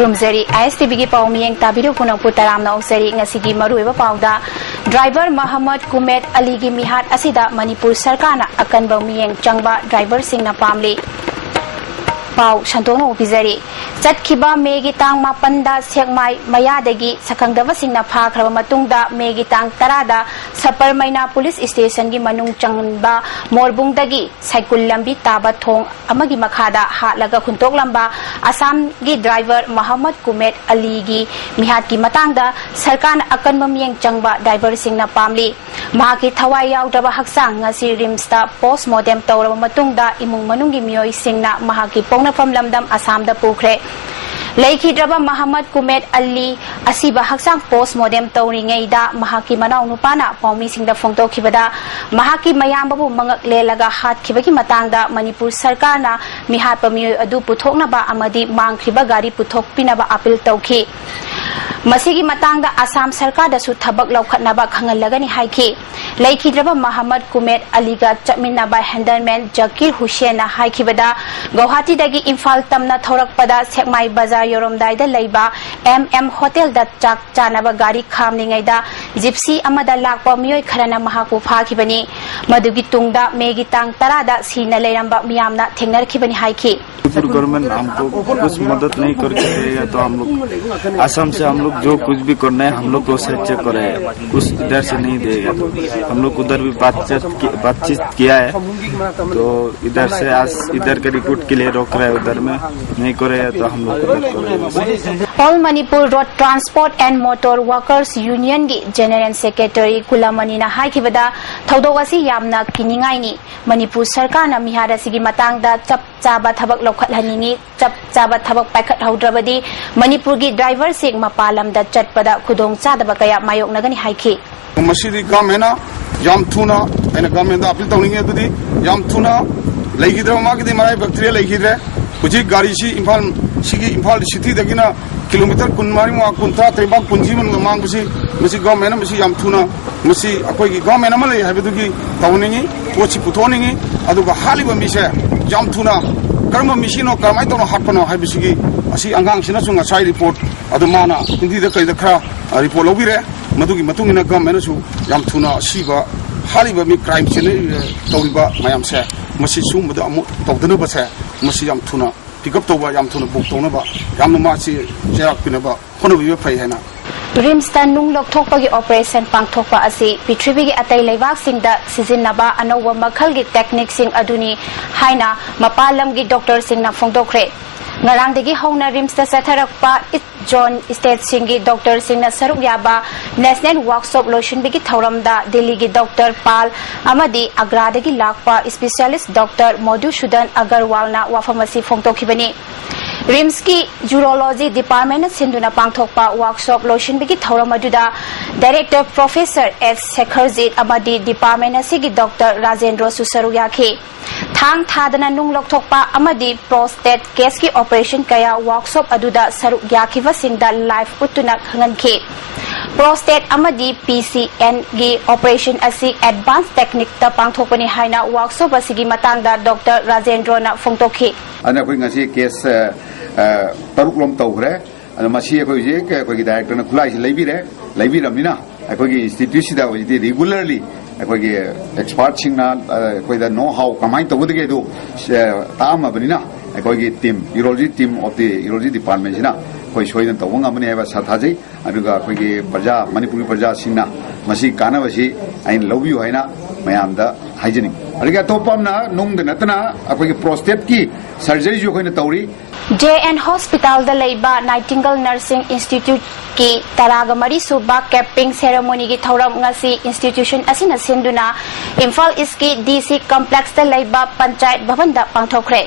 खुरुमजरी ISTV की पाव मियेंग ताबिरु पुनंगपु तरामना ओसरी ngasi मरुएबा पावदा driver Mohammad Kumet Ali की मिहात असिदा मणिपुर सरकारना अकनबा मियेंग चंगबा ड्राइवर सिंगना पामली पाव संतोनो ओपिजरी चटखिबा मेगी तांग मापंदा सेकमाई मयादगी सकंगदबा सिंगना फाखरबा मतुंगदा मेगी तांग तरादा सपर मैना पुलिस स्टेशन की मनुंग चंगबा मोरबुंगदगी साइकुल लंबी ताबा थोंग अमगी मखादा हालगा खुंतोकलंबा असम की ड्राइवर मोहम्मद कुमेत अली की मिहात की मतांगदा सरकार अकनबा मियेंग चंगबा ड्राइवर सिंगना पामली महाकी थवाई याउदबा हक्सांग ngasi रिम्सता पोस्टमार्टम तौरबा मतुंगदा इमुंग मनुंगी मियोई सिंगना महाकी पोंगनाफम लमदम असमदा पुखरे लेखिद्रबा मोहम्मद कुमेत अली असिबा हक्सांग पोस्टमार्टम तौरिङैदा महाकी मनाउ नुपाना पाउमीसिंगदा फोंदोखिबदा महाकी मयामबु मंगक लेलगा हातखिबगी मतांगदा मणिपुर सरकारना मिहात मियोई अदु पुथोकनबा अमदी मांगखिबा गाड़ी पुथोकपिनबा अपील तौखि मसीगी मतांगदा असम सरकार दसु थबक लौखटनबा खंगलगनी हाइखि लेखिद्रबा मोहम्मद कुमेत अलीगा चमिनबा हैंडलमैन जकीर हुसैन हाइखिबदा गुवाहाटीदगी इम्फाल तमना थौरकपदा सेकमाई बाजार योरमदाइदा लैबा MM होटल दा चाक चानबा गाड़ी खामनिङैदा जिप्सी अमदा लाकपा मियोय खरना महाकु फाखिबनी मदुगी तुंगदा मेगी तांग तरादा सीना लेरंबा मियामना थेंगनरखिबनी हाइखि गवर्नमेंट हमको कुछ मदद नहीं करके देगा तो हम लोग असम से हम लोग जो कुछ भी करना है हम लोग को सच्चे करे कुछ इधर से नहीं देगा तो हम लोग उधर भी बातचीत किया है तो इधर से आज इधर के रिपोर्ट के लिए रोक रहे हैं उधर में नहीं करेगा तो हम लोग all Manipur road transport and motor workers union की जनरल सेक्रेटरी कुलामणिना हाइखिबदा थौदोक असि यामना किनिङाइनी मणिपुर सरकारना मिहार असिगी मतांगदा चप चाबा थबक लौखटहनिङि चप चाबा थबक पाइखटहौद्रबदि मणिपुर की ड्राइवर सिंग मपालमदा चटपदा खुदोंग चादबा कया मायोकनगनि हाइखि मसीदी गवर्नमेंट याम थुना एना गवर्नमेंट अपील तौनिङे अदुदि याम थुना लेखिद्र मागिदि मराय बैक्टीरिया लेखिद्रे हुजी गाड़ी सी इम्फाल सिटी दगिना किलोमीटर 12 कुंथा तेबा पुंजी मन मांगबसी मसी गवर्नमेंट मसी याम थुना मसी अखोई गवर्नमेंट अमा लई हाबिदुगी तौनिङि पोछि पुथोनिङि अदुगा हालिबा मिसे याम थुना कर्म मिसिनो करमाय तौनो हाटपनो हाबिसिगी असि अंगांसिना सुंगा साइ रिपोर्ट अदु माना हिंदी द कइदा खरा रिपोर्ट लौबिरे मदुगी मतुंगिना गवर्नमेंट सु याम थुना असिबा हालिबा मी क्राइम चेने तौरिबा मयाम से मसी सुमबदा अमु तौदनबा से मसी याम थुना पिकअप तौबा याम थुना बुक तौनबा याम मासी जेराक पिनबा होनबिबा फै हैना रिम्सता नुंग लौथोकपगी ऑपरेशन पांगथोकपा असि पृथ्वीगी अतै लैबाकसिंगदा सिजिनबा अनौबा मखलगी टेक्निकसिंग अदुनी हाइना मपालमगी doctor सिंगना फोंदोखरे ngarangdagi hongna rimsta satharakpa it john state singi doctor singna saruk yaba national workshop lotion bigi thauramda delhi gi doctor pal amadi agradagi lakpa specialist doctor madhusudan agarwal na wafamasi phongtokhibani RIMS की urology department सिंधुना पांगथोकपा workshop लोशन बिगी थौरमदुदा director professor S Shekharjit अमदी department असिगी doctor Rajendra सुसरुयाखी थांग थादना नुंग लोकथोकपा अमदी प्रोस्टेट केस की ऑपरेशन कया वर्कशॉप अदुदा सरुक याखिबा सिंगदा लाइफ उतुना खंगनखी प्रोस्टेट अमदी PCN की ऑपरेशन असि एडवांस टेक्निक ता पांगथोकपनि हाइना वर्कशॉप असिगी मतांगदा डॉक्टर राजेंद्र ना फोंगतोखी अना कोई ngasi केस तरुक लोम तौखरे अना मसी कोई जे कोई डायरेक्टर ना खुलाई लेबिरमिना कोई इंस्टीट्यूट सिदा होइदि रेगुलरली कोई एक्सपर्ट सिंगना कोई द नो हाउ कमाई तौदगे दो तामबनिना कोई team urology team of the urology department सिना कोई सोइदन तौंगमनि हैबा साथाजै अदुगा कोई प्रजा मणिपुरी प्रजा सिंगना मसी कानबसी आइन लौबियो हैना मयामदा हाइजेनिक अलिगा तोपमना नुंगद नतना अखोई प्रोस्टेट की सर्जरी जो कोइना तौरी JN हॉस्पिटल द लैबा नाइटिंगल नर्सिंग इंस्टीट्यूट की तराग मरी सुबा कैपिंग सेरेमनी की थौरम ngasi इंस्टीट्यूशन असिना सिंदुना इम्फाल इसकी DC कॉम्प्लेक्स द लैबा पंचायत भवन दा पांगथोखरे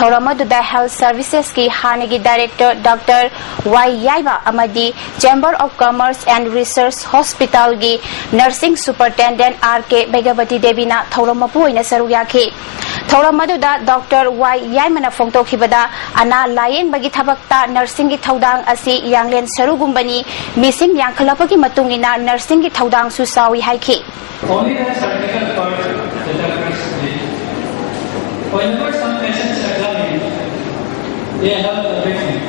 थौरमदुदा हेल्थ सर्विसेज की हानेगी डायरेक्टर डॉक्टर वाई याइबा अमदी chamber of commerce and research hospital की नर्सिंग सुपरिटेंडेंट RK बेगवती देवीना थौरमपु ओइना सरुयाखी थौरमदुदा डॉक्टर वाई याइमना फोंगतोखिबदा अना लायेंबगी थबक्ता नर्सिंग की थौदांग असि यांगलेन सरुगुंबनी मिसिंग यांखलपगी मतुंगिना नर्सिंग की थौदांग सु सावी हाइखी whenever some patients are coming, they have a briefing.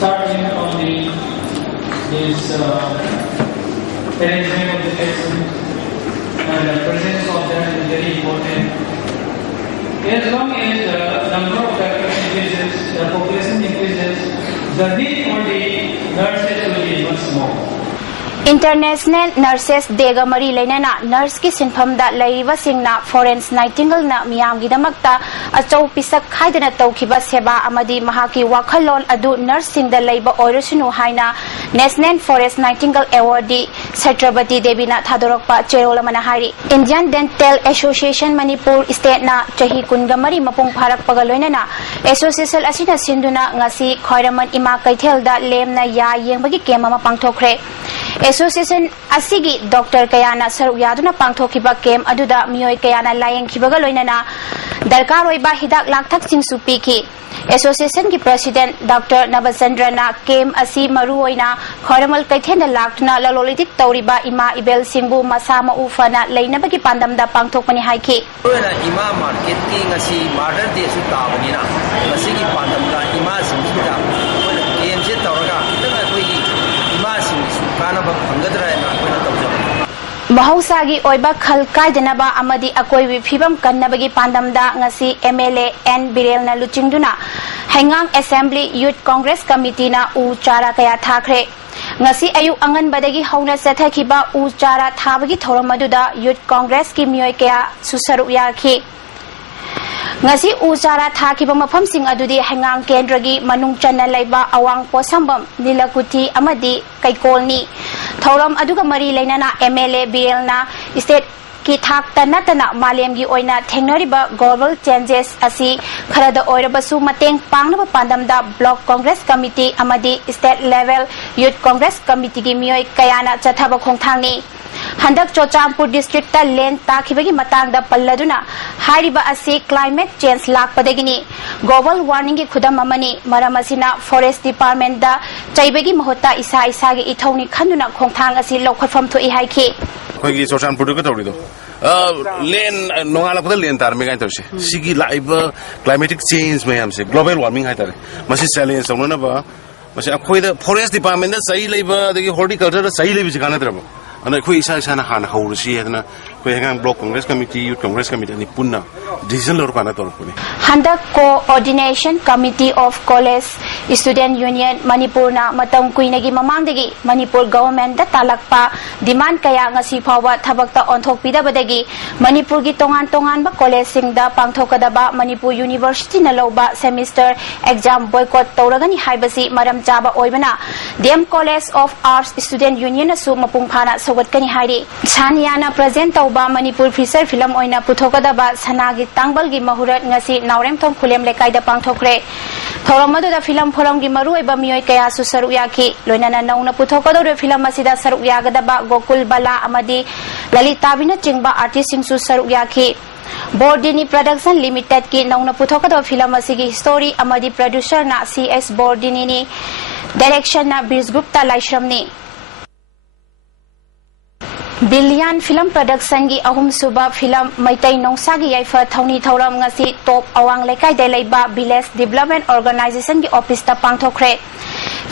starting on this arrangement of the patient and the presence of them is very important. As long as the number of doctors increases, the population increases, the need for the nurses will be much more. International Nurses Day ga mari lainana nurse ki sinpham da laiba singna Florence Nightingale na miyam gi damakta achau pisak khaidana tawkhiba seba amadi mahaki wakhalon adu nurse sing da laiba oirusunu haina National Florence Nightingale Award Satrabati Devi na thadorokpa cherola mana hari Indian Dental Association Manipur State na chahi kunga mari mapung pharak pagaloinana association asina sinduna ngasi khoiraman ima kaithel da lemna ya yengbagi kema ma pangthokre Association asigi Dr. Kayana Saruk Yaduna Pangthokiba Kem Aduda Miyoi Kayana Layeng Kibaga Loinana Darkar Oiba Hidak Lakthak Singsu Piki Association ki President Dr. Nabasandra Kem Asi Maruoina Khoramal Kaithena Laktuna Lalolitik Tauriba Ima Ibel Singbu Masama Ufana Lainabagi Pandamda Pangthokmani Haiki Ima marketing asi mother day su tabanina masigi pandamda ima singsuda game se tawraga tanga koi ima singsu kana ba phangadra na koi tawjam Mahosagi Oiba Khal Kaidanaba Amadi Akoi Fibam Kannabagi Pandamda Ngasi MLA N Birel na Luchingduna Hangang Assembly Youth Congress Committee na U Chara Kaya Thakre Ngasi ayu angan badagi hauna sethakiba U Chara Thabagi Thoramaduda Youth Congress ki miyoi kaya susaru yakhi Ngasi U Chara Thakiba mafam sing adudi Hangang Kendragi Manung Channa Laiba Awang Posambam Nilakuti Amadi Kaikolni Thoram aduga mari lainana MLA BL na state ki thak tanatana malemgi oina thengnariba global changes asi kharada oirabasu mateng pangnaba pandamda block congress committee amadi state level youth congress committee gi miyoi kayana chathaba khongthangni Handak Chochampur district ta len takhibagi matangda palladuna hariba asi climate change lakpadagini global warming gi khudam amani maramasina forest department da chaibagi mahota isa isa gi ithongni khanduna khongthang asi lokhatfam thoi haiki Kogi Chochampur ka tawrido len nongala pudal len tar me gain tawse sigi live climatic change mayam se global warming hai tare masi challenge songna ba masi akhoi da forest department da sahi leiba dagi horticulture da sahi leibi jigana trabo ana khoi isa isa na han haursi hedna khoi hang block congress committee youth congress committee ni punna decision lor kana tor puni Handak coordination committee of college student union Manipur na matam kuinagi mamangdagi Manipur government da talakpa demand kaya ngasi phawa thabakta onthokpida badagi Manipur gi tongan ba college sing da pangthokadaba Manipur University na loba semester exam boycott tawragani haibasi maram chaba oibana DM College of Arts student union asu mapung phana sogatkani hairi Saniana present tawba Manipur feature film oina puthokadaba sanagi tangbal gi mahurat ngasi naurem thom khulem lekai da pangthokre Thoramadu da film forum gi maru eba miyoi kaya su saru yaki loinana nauna puthokadore film asida saru yagadaba Gokul Bala amadi Lalita bina chingba artist sing su saru yaki Bordini Production Limited ki nauna puthokadore film asigi story amadi producer na CS Bordini ni direction na Birj Gupta Laishramni Billion Film Production gi ahum suba film Maitai Nongsa gi yaifa thawni thawram ngasi top awang lekai dai laiba village development organization gi office ta pangthokre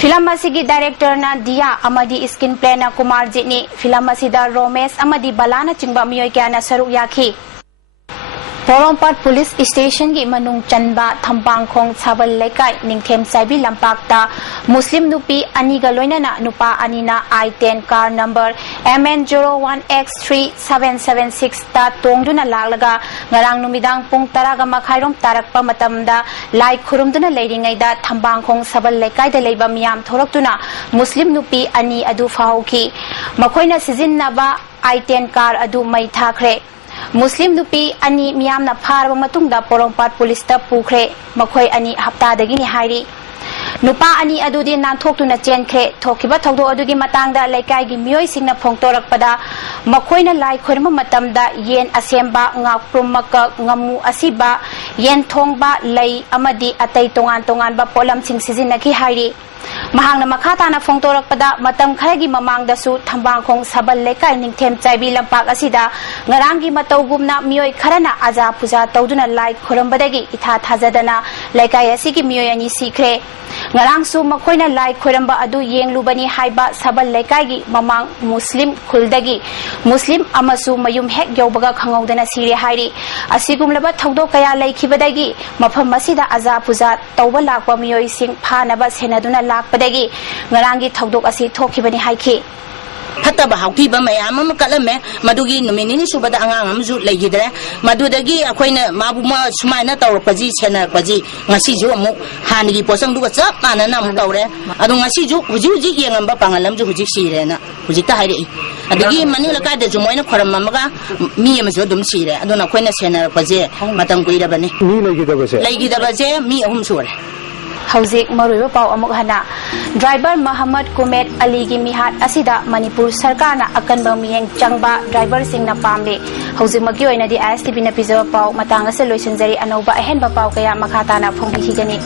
film asigi director na Dia amadi screenplay na Kumar Jitni film asida Romesh amadi Balana chingba miyoi kya na saru yakhi Porompat Police Station gi manung chanba Thampangkhong Chabal Lekai Ningthem Saibi Lampakta Muslim nupi ani ga loinana nupa anina I10 car number MN01X3776 ta tongduna laglaga ngarang numidang pung taraga makhairom tarakpa matamda lai khurumduna leiringai da Thampangkhong Chabal Lekai da leiba miyam thoraktuna Muslim nupi ani adu fahauki makhoina sijinnaba I10 car adu mai thakre Muslim nupi ani miyamna pharba matungda Porompat police ta pukre makhoi ani hapta dagini hairi nupa ani adudi nanthokuna chenkhe thokiba thogdo adugi matangda laikai gi miyoi singna phongtorakpada makhoina lai khorma matamda yen asemba ngakprumaka ngamu asiba yen thongba lei amadi atai tongan ba polam sing sizinaki hairi Mahangna makhatana phongtorakpada matam kharagi mamangdasu Thampangkhong Chabal Lekai Ningthem Chaibi Lampak asida ngarangi matawgumna miyoi kharana aja puja tawduna lai khorambadagi itha thajadana ꯂꯩꯀꯥꯏ ꯑꯁꯤꯒꯤ ꯃꯤꯑꯣꯏ ꯑꯅꯤ ꯁꯤꯈ꯭ꯔꯦ ꯉꯔꯥꯡꯁꯨ ꯃꯈꯣꯏꯅ ꯂꯥꯏ ꯈꯣꯏꯔꯝꯕ ꯑꯗꯨ ꯌꯦꯡꯂꯨꯕꯅꯤ ꯍꯥꯏꯕ ꯁꯕꯜ ꯂꯩꯀꯥꯏꯒꯤ ꯃꯃꯥꯡ ꯃꯨꯁꯂꯤꯝ ꯈꯨꯜꯗꯒꯤ ꯃꯨꯁꯂꯤꯝ ꯑꯃꯁꯨ ꯃꯌꯨꯝ ꯍꯦꯛ ꯌꯧꯕꯒ ꯈꯪꯍꯧꯗꯅ ꯁꯤꯔꯦ ꯍꯥꯏꯔꯤ ꯑꯁꯤꯒꯨꯝꯂꯕ ꯊꯧꯗꯣꯛ ꯀꯌꯥ ꯂꯩꯈꯤꯕꯗꯒꯤ ꯃꯐꯝ ꯑꯁꯤꯗ ꯑꯖꯥ ꯄꯨꯖꯥ ꯇꯧꯕ ꯂꯥꯛꯄ ꯃꯤꯑꯣꯏꯁꯤꯡ ꯐꯥꯅꯕ ꯁꯦꯟꯅꯗꯨꯅ ꯂꯥꯛꯄꯗꯒꯤ ꯉꯔꯥꯡꯒꯤ ꯊꯧꯗꯣꯛ ꯑꯁꯤ ꯊꯣꯛꯈꯤꯕꯅꯤ ꯍꯥꯏꯈꯤ ꯐꯠꯇꯕ ꯍꯥꯎꯊꯤꯕ ꯃꯌꯥꯝ ꯑꯃ ꯀꯠꯂꯝꯃꯦ ꯃꯗꯨꯒꯤ ꯅꯨꯃꯤꯠ ꯅꯤꯅꯤ ꯁꯨꯕꯗ ꯑꯉꯥꯡ ꯑꯃꯁꯨ ꯂꯩꯈꯤꯗ꯭ꯔꯦ ꯃꯗꯨꯗꯒꯤ ꯑꯩꯈꯣꯏꯅ ꯃꯥꯕꯨ ꯁꯨꯃꯥꯏꯅ ꯇꯧꯔꯛꯄꯁꯤ ꯁꯦꯟꯅꯔꯛꯄꯁꯤ ꯉꯁꯤꯁꯨ ꯑꯃꯨꯛ ꯍꯥꯟꯅꯒꯤ ꯄꯣꯠꯁꯪꯗꯨꯒ ꯆꯞ ꯃꯥꯟꯅꯅ ꯑꯃꯨꯛ ꯇꯧꯔꯦ ꯑꯗꯣ ꯉꯁꯤꯁꯨ ꯍꯧꯖꯤꯛ ꯌꯦꯡꯉꯝꯕ ꯄꯥꯡꯒꯜ ꯑꯃꯁꯨ ꯍꯧꯖꯤꯛ ꯁꯤꯔꯦꯅ ꯍꯧꯖꯤꯛꯇ ꯍꯥꯏꯔꯛꯏ ꯑꯗꯒꯤ ꯃꯅꯤꯡ ꯂꯩꯀꯥꯏꯗꯁꯨ ꯃꯣꯏꯅ ꯈꯣꯏꯔꯝꯃꯝꯃꯒ ꯃꯤ ꯑꯃꯁꯨ ꯑꯗꯨꯝ ꯁꯤꯔꯦ ꯑꯗꯨꯅ ꯑꯩꯈꯣꯏꯅ ꯁꯦꯟꯅꯔꯛꯄꯁꯦ ꯃꯇꯝ ꯀꯨꯏꯔꯕꯅꯤ ꯂꯩꯈꯤꯗꯕꯁꯦ ꯃꯤ 3 ꯁꯨꯔꯦ ꯍꯧꯖꯤꯛ ꯃꯔꯨꯑꯣꯏꯕ ꯄꯥꯎ ꯑꯃꯨꯛ ꯍꯟꯅ ꯗ꯭ꯔꯥꯏꯚꯔ ꯃꯍꯃꯗ ꯀꯨꯃꯦꯠ ꯑꯂꯤꯒꯤ ꯃꯤꯍꯥꯠ ꯑꯁꯤꯗ ꯃꯅꯤꯄꯨꯔ ꯁꯔꯀꯥꯔꯅ ꯑꯀꯟꯕ ꯃꯤꯠꯌꯦꯡ ꯆꯪꯕ ꯗ꯭ꯔꯥꯏꯚꯔꯁꯤꯡꯅ ꯄꯥꯝꯂꯤ ꯍꯧꯖꯤꯛꯃꯛꯀꯤ ꯑꯣꯏꯅꯗꯤ ISTVꯅ ꯄꯤꯖꯕ ꯄꯥꯎ ꯃꯇꯥꯡ ꯑꯁꯤ ꯂꯣꯏꯁꯤꯟꯖꯔꯤ ꯑꯅꯧꯕ ꯑꯍꯦꯟꯕ ꯄꯥꯎ ꯀꯌꯥ ꯃꯈꯥ ꯇꯥꯅ ꯐꯣꯡꯕꯤꯈꯤꯒꯅꯤ